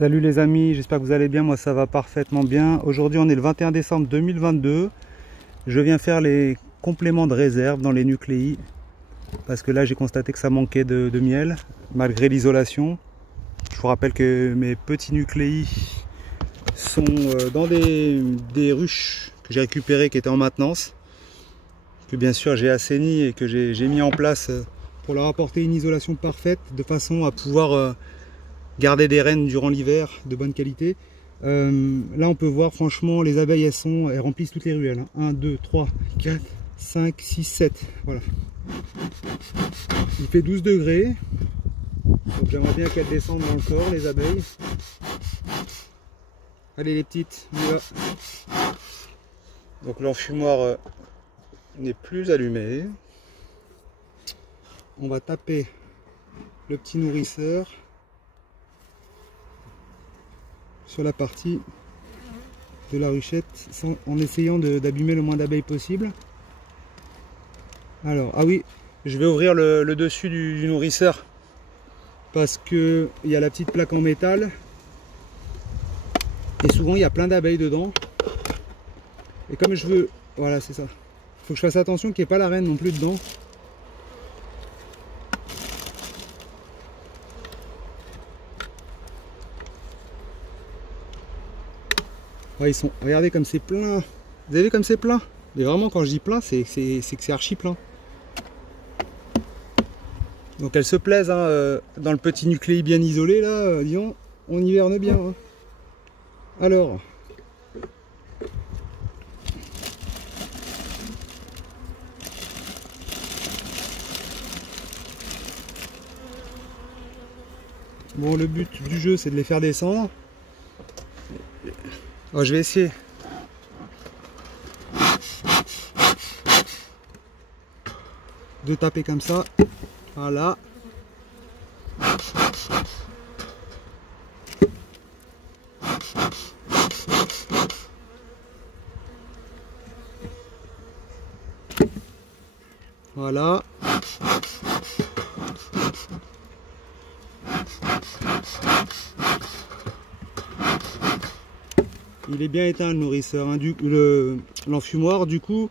Salut les amis, j'espère que vous allez bien, moi ça va parfaitement bien. Aujourd'hui on est le 21 décembre 2022. Je viens faire les compléments de réserve dans les nucléis. Parce que là j'ai constaté que ça manquait de miel, malgré l'isolation. Je vous rappelle que mes petits nucléis sont dans des ruches que j'ai récupérées qui étaient en maintenance. Que bien sûr j'ai assaini et que j'ai mis en place pour leur apporter une isolation parfaite, de façon à pouvoir garder des rennes durant l'hiver de bonne qualité. Là on peut voir franchement les abeilles elles remplissent toutes les ruelles. 1, 2, 3, 4, 5, 6, 7. Voilà. Il fait 12 degrés. Donc j'aimerais bien qu'elles descendent dans le corps, les abeilles. Allez les petites, on y va. Donc l'enfumoir n'est plus allumé. On va taper le petit nourrisseur sur la partie de la ruchette en essayant d'abîmer le moins d'abeilles possible. Alors, ah oui, je vais ouvrir le dessus du nourrisseur parce que il y a la petite plaque en métal et souvent il y a plein d'abeilles dedans. Et comme je veux, voilà, c'est ça. Faut que je fasse attention qu'il n'y ait pas la reine non plus dedans. Ouais, ils sont, regardez comme c'est plein. Vous avez vu comme c'est plein? Mais vraiment quand je dis plein, c'est que c'est archi plein. Donc elles se plaisent hein, dans le petit nucléi bien isolé là, disons, on hiverne bien. Hein. Alors, bon, le but du jeu c'est de les faire descendre. Oh, je vais essayer. De taper comme ça. Voilà. Voilà. Il est bien éteint le nourrisseur, hein, l'enfumoir. Du coup,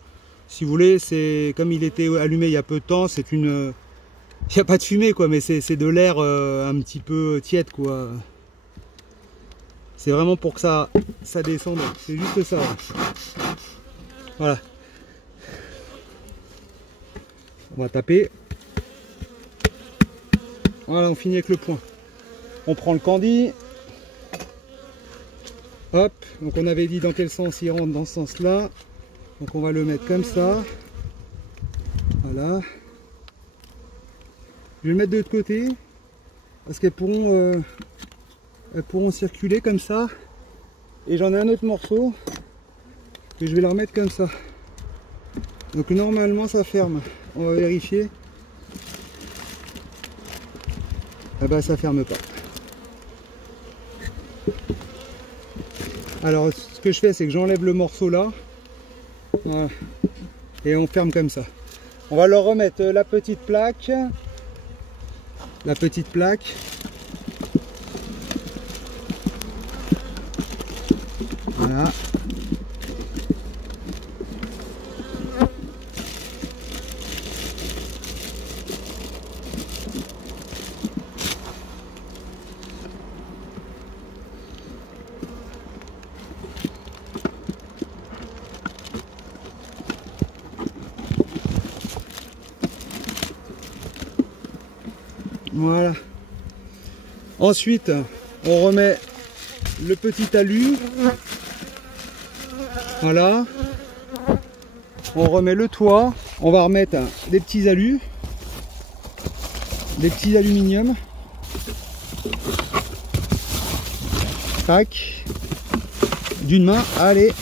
si vous voulez, c'est comme il était allumé il y a peu de temps, c'est une, il n'y a pas de fumée quoi, mais c'est de l'air un petit peu tiède quoi. C'est vraiment pour que ça descende. C'est juste ça. Voilà. On va taper. Voilà, on finit avec le point. On prend le candy. Hop, donc on avait dit dans quel sens il rentre, dans ce sens là. Donc on va le mettre comme ça. Voilà. Je vais le mettre de l'autre côté. Parce qu'elles pourront circuler comme ça. Et j'en ai un autre morceau. Que je vais la remettre comme ça. Donc normalement ça ferme. On va vérifier. Ah bah ça ferme pas. Alors ce que je fais c'est que j'enlève le morceau là. Voilà. Et on ferme comme ça. On va leur remettre la petite plaque. La petite plaque. Voilà. Voilà. Ensuite, on remet le petit talus. Voilà. On remet le toit. On va remettre des petits alus. Des petits aluminium. Tac. D'une main. Allez.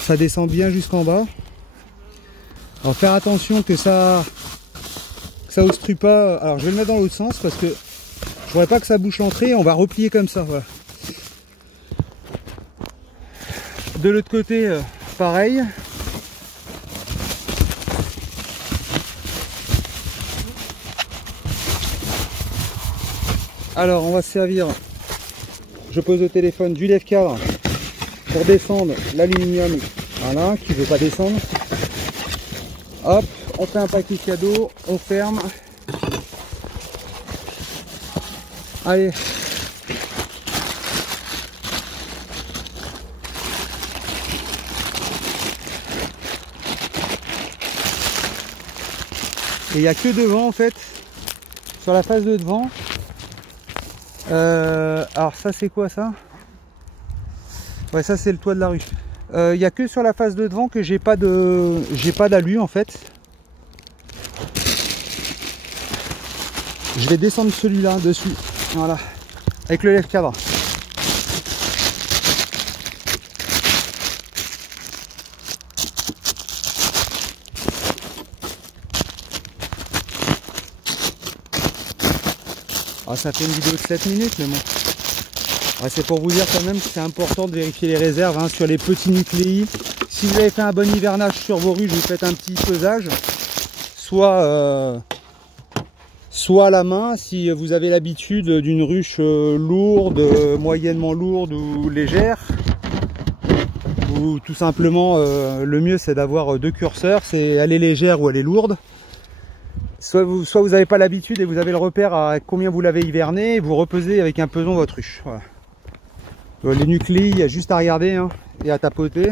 Ça descend bien jusqu'en bas. Alors faire attention que ça obstrue pas. Alors je vais le mettre dans l'autre sens parce que je voudrais pas que ça bouche l'entrée. On va replier comme ça. Voilà. De l'autre côté, pareil. Alors on va se servir, je pose le téléphone, du lève-cadre pour descendre l'aluminium, voilà, qui ne veut pas descendre. Hop, on fait un paquet cadeau, on ferme. Allez. Et il n'y a que devant en fait, sur la face de devant. Alors ça c'est quoi ça? Ouais, ça c'est le toit de la rue. Il n'y a que sur la face de devant que j'ai pas d'alu en fait. Je vais descendre celui-là dessus, voilà, avec le lève-cadre. Ah, ça fait une vidéo de 7 minutes, mais bon. Ah, c'est pour vous dire quand même que c'est important de vérifier les réserves hein, sur les petits nucléis. Si vous avez fait un bon hivernage sur vos ruches, vous faites un petit pesage. Soit à la main, si vous avez l'habitude d'une ruche lourde, moyennement lourde ou légère. Ou tout simplement, le mieux c'est d'avoir deux curseurs, c'est elle est légère ou elle est lourde. Soit vous n'avez pas l'habitude et vous avez le repère à combien vous l'avez hiverné, et vous repesez avec un peson votre ruche. Voilà. Les nucléis, il y a juste à regarder hein, et à tapoter.